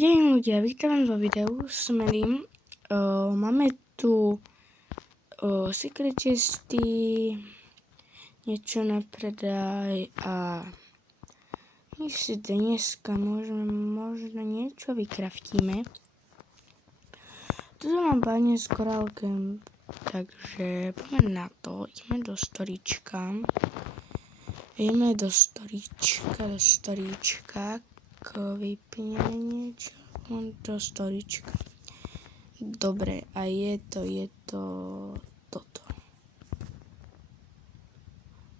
Deň ľudia, vítam vo videu s Melím. Máme tu secret chesty, niečo na predaj a my si dneska môžeme možno niečo vykraftíme. Tuto mám páne s korálkem, takže poďme na to, ideme do storíčka. Vypneme niečo do storíčka. Dobre, a je to toto.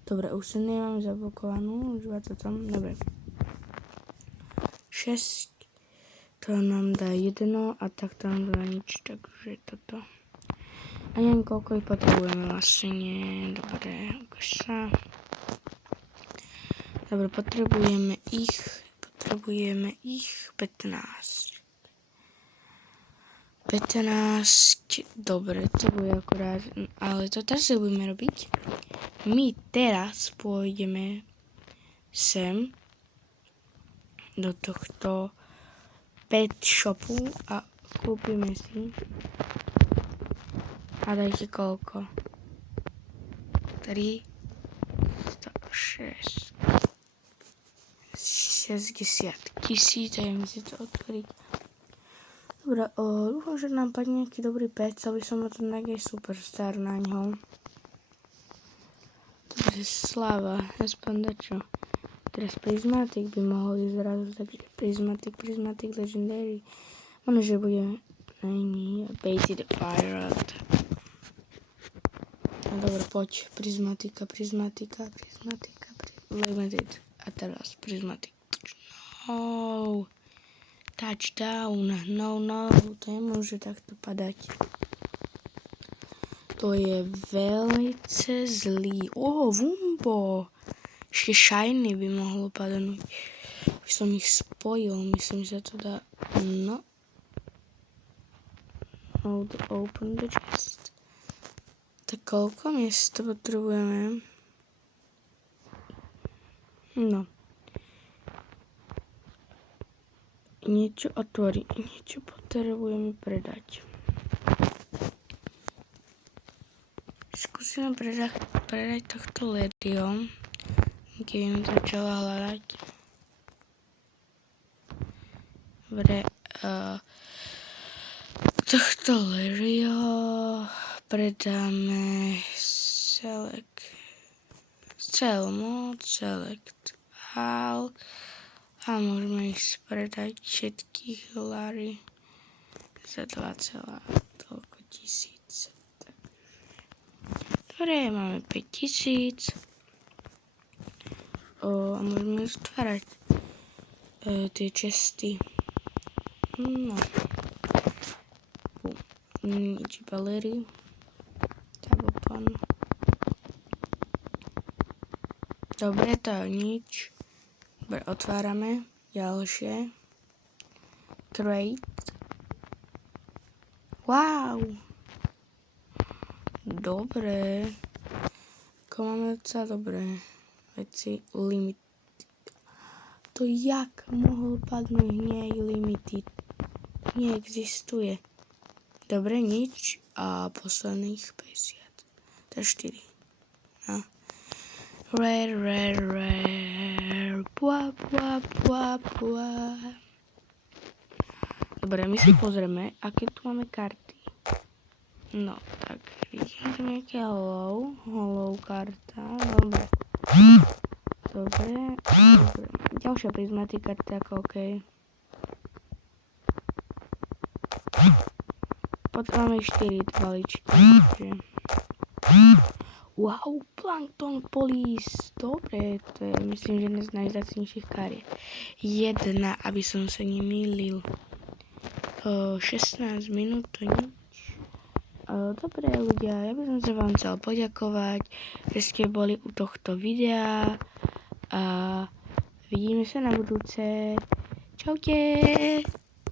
Dobre, už sa nemám zablokovanú, už to tam, dobre. 6, to nám dá 1 a tak to nám dá nič, takže toto. A neviem, koľko ich potrebujeme vlastne, dobre, ukáž sa. Dobre, potrebujeme ich 15. Dobre, to bude akurát, ale to teraz budeme robiť. My teraz pôjdeme sem do tohto pet shopu a kúpime si. A dajte koľko? 3, 106. 60 000, idem si to otvoriť. Dobre, dúfam, že nám padne nejaký dobrý pet, chcel by som to nejaký superstar na ňo. Dobre, sláva, aspoň dačo. Teraz Prismatic by mohol ísť zrazu, takže Prismatic Legendary. Možno, že bude Baited Pirate. No dobre, poď, Prismatica, Limited. A teraz Prismatic. No. Touchdown. No. To nemôže takto padať. To je veľce zlý. Wumbo. Ešte shiny by mohlo padnúť. By som ich spojil. Myslím, že to dá. No. Open the chest. Tak koľko miesta potrebujeme? No. Niečo otvoriť, niečo potrebujeme predať. Skúsime predať tohto Lerio, keď mi to začala hľadať. Dobre, tohto Lerio predáme select all. A môžeme ich predať všetkých Lary za 2,000 tisíc. Dobre, máme 5000. A môžeme stvárať tie česty. No. Nič balery. Tabopon. Dobre, to je nič. Dobre, otvárame ďalšie. Crate. Wow. Dobre. Ako máme docela dobré veci. Limited. To jak mohol padnúť? Nie je limited. Neexistuje. Dobre, nič. A posledných 50. To je 4. No. Rare. Pua. Dobre, my si pozrieme, aké tu máme karty. No, tak vidím tu nejaké hollow karta. Dobre. Ďalšia Prismatic karta, ako OK. Potom máme 4 balíčky. Wow, Plankton Police. Dobre, to je, myslím, že jedna z najzácnejších kariet. 1, aby som sa nemýlil. 16 minút, to nič. Dobre, ľudia, ja by som sa vám chcel poďakovať, že ste boli u tohto videa a vidíme sa na budúce. Čaute.